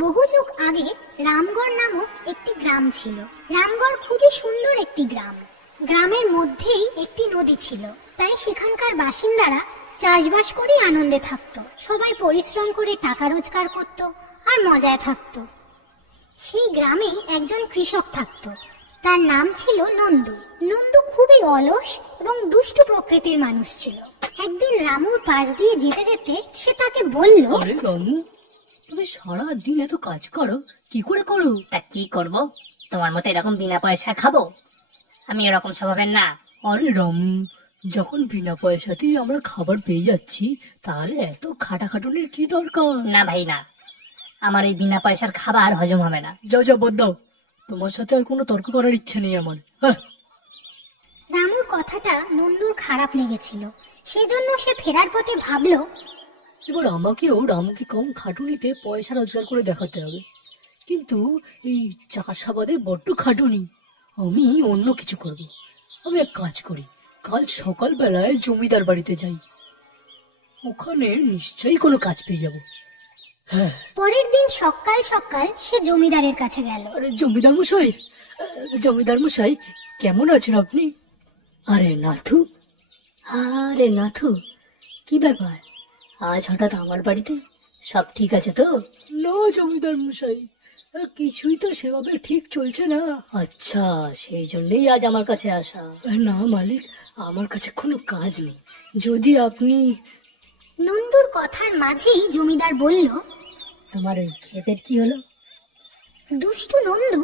বহু যুগ আগে রামগড় নামক একটি গ্রাম ছিল। রামগড় খুবই সুন্দর একটি গ্রাম। গ্রামের মধ্যেই একটি নদী ছিল, তাই সেখানকার বাসিন্দারা চাষবাস করে আনন্দে থাকতো। সবাই পরিশ্রম করে টাকা রোজগার করত আর মজায় থাকতো। সেই গ্রামেই একজন কৃষক থাকতো, তার নাম ছিল নন্দু। নন্দু খুবই অলস এবং দুষ্টু প্রকৃতির মানুষ ছিল। একদিন রামুর পাশ দিয়ে যেতে যেতে সে তাকে বলল, আরে রামু, তুমি সারা দিন এত কাজ করো, কি করে করো? তা কি করব? তোমার মতো এরকম বিনা পয়সা খাবো? আমি এরকম স্বভাবের না। আরে রামু, যখন বিনা পয়সাতেই আমরা খাবার পেয়ে যাচ্ছি, তাহলে এত খাটাখাটুনির কি দরকার? না ভাই না, আমার এই বিনা পয়সার খাবার হজম হবে না। যাও যাও, বাদ দাও, তোমার সাথে আর কোনো তর্ক করার ইচ্ছা নেই আমার। রামুর কথাটা নন্দুর খারাপ লেগেছিল, সেজন্য সে ফেরার পথে ভাবলো, এবার আমাকেও রামুকে কম খাটুনিতে পয়সা রোজগার করে দেখাতে হবে। কিন্তু এই চাষাবাদে বড্ড খাটুনি, আমি অন্য কিছু করব। আমি এক কাজ করি, কাল সকালবেলায় জমিদার বাড়িতে যাই, ওখানে নিশ্চয়ই কোনো কাজ পেয়ে যাব। হ্যাঁ। পরের দিন সকাল সকাল সে জমিদারের কাছে গেল। আরে জমিদার মশাই, জমিদার মশাই, কেমন আছেন আপনি? আরে নাথু, আরে নাথু, কি ব্যাপার আজ হঠাৎ আমার বাড়িতে? সব ঠিক আছে তো? না জমিদার মশাই, কিছুই তো সেভাবে ঠিক চলছে না। আচ্ছা, সেই জন্যই আজ আমার কাছে আসা? না মালিক, আমার কাছে কোনো কাজ নেই, যদি আপনি... নন্দুর কথার মাঝেই জমিদার বলল, তোমার ওই ক্ষেতের কি হলো? দুষ্টু নন্দু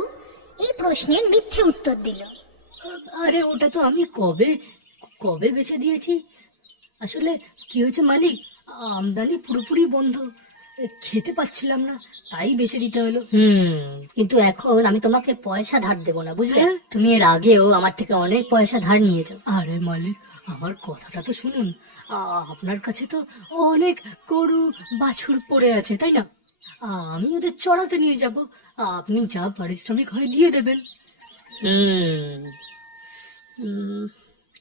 এই প্রশ্নের মিথ্যে উত্তর দিল। আরে ওটা তো আমি কবে কবে বেচে দিয়েছি। আসলে কি হয়েছে মালিক, আমদানি পুরোপুরি বন্ধ, খেতে পাচ্ছিলাম না, তাই বেচে দিতে হলো। কিন্তু এখন আমি তোমাকে পয়সা ধার দেবো না, বুঝলে? তুমি এর আগেও আমার থেকে অনেক পয়সা ধার নিয়েছো। আরে মালিক, আমার কথাটা তো শুনুন, আপনার কাছে তো অনেক গরু বাছুর পড়ে আছে, তাই না? আমি ওদের চড়াতে নিয়ে যাব, আপনি যা পারিশ্রমিক হয় দিয়ে দেবেন।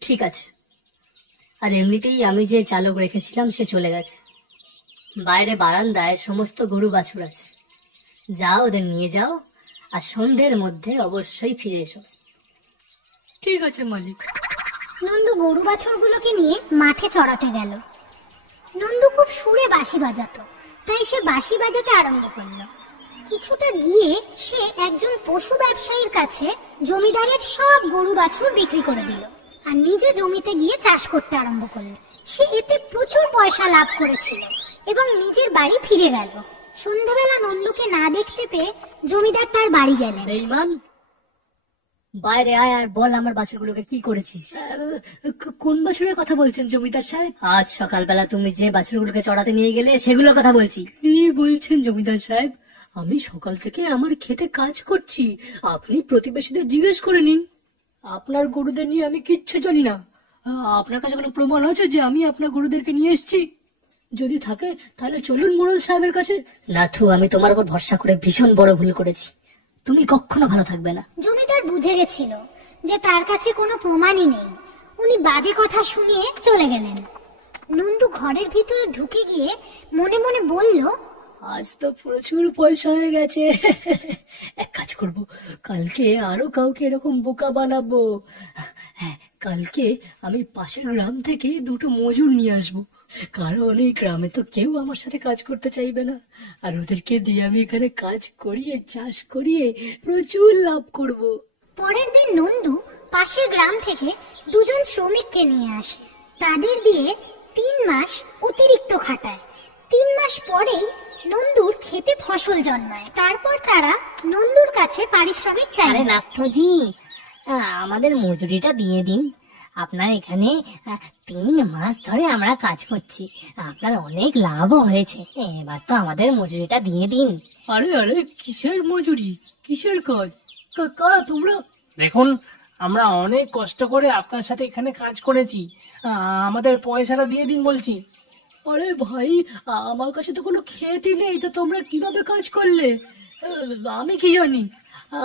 ঠিক আছে। আর এমনিতেই আমি যে চালক রেখেছিলাম সে চলে গেছে। বাইরে বারান্দায় সমস্ত গরু বাছুর আছে, যাও ওদের নিয়ে যাও, আর সন্ধ্যের মধ্যে অবশ্যই ফিরে এসো। ঠিক আছে মালিক। নন্দু গরু বাছুরগুলোকে নিয়ে মাঠে চড়াতে গেল। নন্দু খুব সুরে বাঁশি বাজাতো, তাই সে বাঁশি বাজাতে আরম্ভ করলো। কিছুটা গিয়ে সে একজন পশু ব্যবসায়ীর কাছে জমিদারের সব গরু বাছুর বিক্রি করে দিল আর নিজে জমিতে গিয়ে চাষ করতে আরম্ভ করলো। সে এতে প্রচুর পয়সা লাভ করেছিল এবং নিজের বাড়ি ফিরে গেল। সন্ধ্যাবেলা নন্দুকে না দেখতে পেয়ে জমিদার তার বাড়ি গেলেন। বেঈমান, বাইরে আয় আর বল আমার বাছুরগুলোকে কি করেছিস। কোন বাছুরের কথা বলছেন জমিদার সাহেব? আজ সকালবেলা তুমি যে বাছুরগুলোকে চড়াতে নিয়ে গেলে সেগুলোর কথা বলছি। কি বলছেন জমিদার সাহেব? আমি সকাল থেকে আমার খেতে কাজ করছি, আপনি প্রতিবেশীদের জিজ্ঞেস করে নিন। আপনার গরুদের নিয়ে আমি কিচ্ছু জানি না। আপনার কাছে কোনো প্রমাণ আছে যে আমি আপনার গরুদেরকে নিয়ে এসেছি? যদি থাকে তাহলে চলুন মোড়ল সাহেবের কাছে। নাথু, আমি তোমার উপর ভরসা করে ভীষণ বড় ভুল করেছি, তুমি কখনো ভালো থাকবে না। জমিদার বুঝে গেছিল যে তার কাছে কোনো প্রমাণই নেই। উনি বাজে কথা শুনিয়ে চলে গেলেন। নন্দু ঘরের ভিতরে ঢুকে গিয়ে মনে মনে বলল, আজ তো প্রচুর পয়সা হয়ে গেছে। এক কাজ করব, কালকে আরো কাউকে এরকম বোকা বানাবো। হ্যাঁ, কালকে আমি পাশের গ্রাম থেকে দুটো মজুর নিয়ে আসবো, কারণ এই গ্রামে তো কেউ আমার সাথে কাজ করতে চাইবে না, আর ওদেরকে দিয়ে আমি এখানে কাজ করিয়ে চাষ করিয়ে প্রচুর লাভ করব। পরের দিন নন্দু পাশের গ্রাম থেকে দুজন শ্রমিককে নিয়ে আসে। তাদের দিয়ে 3 মাস অতিরিক্ত খাটায়। 3 মাস পরেই নন্দুর খেতে ফসল জন্মায়। তারপর তারা নন্দুর কাছে পারিশ্রমিক চায়। আরে নাথজি, আমাদের মজুরিটা দিয়ে দিন। আপনার এখানে 3 মাস ধরে আমরা কাজ করছি, আপনার অনেক লাভও হয়েছে, এবার তো আমাদের মজুরিটা দিয়ে দিন। আরে আরে, কিসের মজুরি, কিসের কাজ, কারা তোমরা? দেখুন, আমরা অনেক কষ্ট করে আপনার সাথে এখানে কাজ করেছি, আমাদের পয়সাটা দিয়ে দিন বলছি। আরে ভাই, আমার কাছে তো কোনো ক্ষেতই নেই, তো তোমরা কিভাবে কাজ করলে? আমি কি জানি?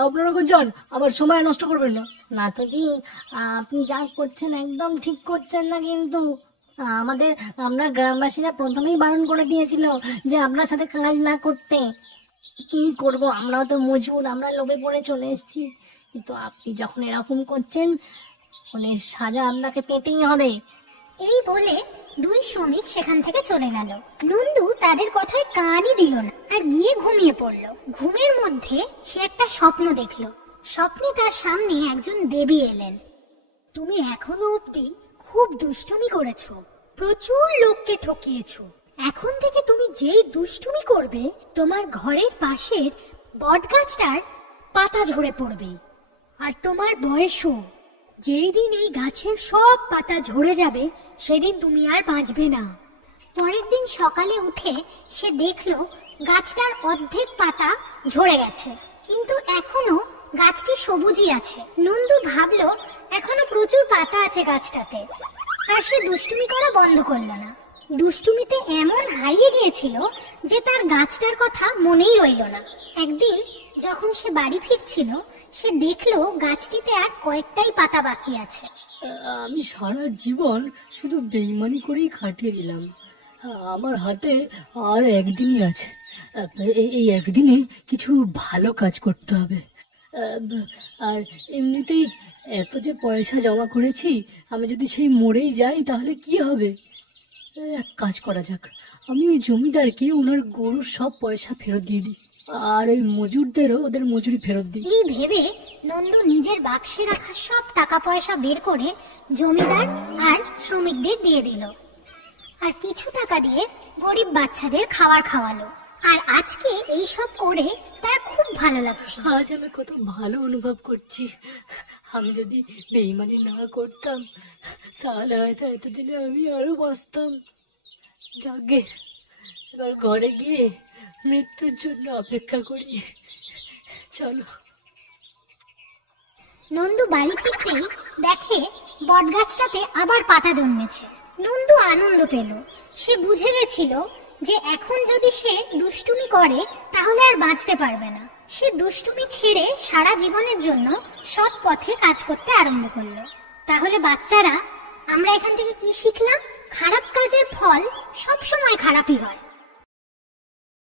আপনারা এখন যান, আমার সময় নষ্ট করবেন না। নাথজি, আপনি যা করছেন একদম ঠিক করছেন না, কিন্তু আমরা গ্রামবাসীরা প্রথমেই বারণ করে দিয়েছিল যে আপনার সাথে কাজ না করতে। কি করব, আমরা তো মজুর, আমরা লোভে পড়ে চলে এসেছি। কিন্তু আপনি যখন এরকম করছেন, অনেক সাজা আপনাকে পেতেই হবে। এই বলে দুই শ্রমিক সেখান থেকে চলে গেল। নন্দু তাদের কথায় কানই দিল না আর গিয়ে ঘুমিয়ে পড়ল। ঘুমের মধ্যে সে একটা স্বপ্ন দেখলো। স্বপ্নে তার সামনে একজন দেবী এলেন। তুমি এখনো অবধি খুব দুষ্টুমি করেছো, প্রচুর লোককে ঠকিয়েছো। এখন থেকে তুমি যেই দুষ্টুমি করবে, তোমার ঘরের পাশের বট গাছটার পাতা ঝরে পড়বে। আর তোমার বয়সও, যেই দিন এই গাছের সব পাতা ঝরে যাবে, সেদিন তুমি আর বাঁচবে না। পরের দিন সকালে উঠে সে দেখলো গাছটার অর্ধেক পাতা ঝরে গেছে, কিন্তু এখনো গাছটি সবুজই আছে। নন্দু ভাবলো এখনো প্রচুর পাতা আছে গাছটাতে, আর সে দুষ্টুমি করা বন্ধ করলো না। দুষ্টুমিতে এমন হারিয়ে গিয়েছিল যে তার গাছটার কথা মনেই রইল না। একদিন যখন সে বাড়ি ফিরছিল, সে দেখলো গাছটিতে আর কয়েকটাই পাতা বাকি আছে। আমি সারা জীবন শুধু বেইমানি করেই কাটিয়ে দিলাম। আমার হাতে আর একদিনই আছে। এই একদিনে কিছু ভালো কাজ করতে হবে। আর এমনিতেই এত যে পয়সা জমা করেছি, আমি যদি সেই মরেই যাই তাহলে কি হবে? এক কাজ করা যাক, আমি ওই জমিদারকে ওনার গরুর সব পয়সা ফেরত দিয়ে দিই, আর ওই মজুরদেরও ওদের মজুরি ফেরত দিই। এই ভেবে নন্দু নিজের বাক্সে রাখা সব টাকা পয়সা বের করে জমিদার আর শ্রমিকদের দিয়ে দিল, আর কিছু টাকা দিয়ে গরিব বাচ্চাদের খাবার খাওয়ালো। আর আজকে এই সব করে তার খুব ভালো লাগছে। আজ আমি কত ভালো অনুভব করছি। আমি যদি বেইমানি না করতাম তাহলে হয়তো এতদিনে আমি আরো বাঁচতাম। যাগে, এবার ঘরে গিয়ে মৃত্যুর জন্য অপেক্ষা করি। চলো। নন্দু বাড়ি ফিরতেই দেখে বটগাছটাতে আবার পাতা জন্মেছে। নন্দু আনন্দ পেল। সে বুঝে গেছিল যে এখন যদি সে দুষ্টুমি করে তাহলে আর বাঁচতে পারবে না। সে দুষ্টুমি ছেড়ে সারা জীবনের জন্য সৎ পথে কাজ করতে আরম্ভ করলো। তাহলে বাচ্চারা, আমরা এখান থেকে কি শিখলাম? খারাপ কাজের ফল সবসময় খারাপই হয়।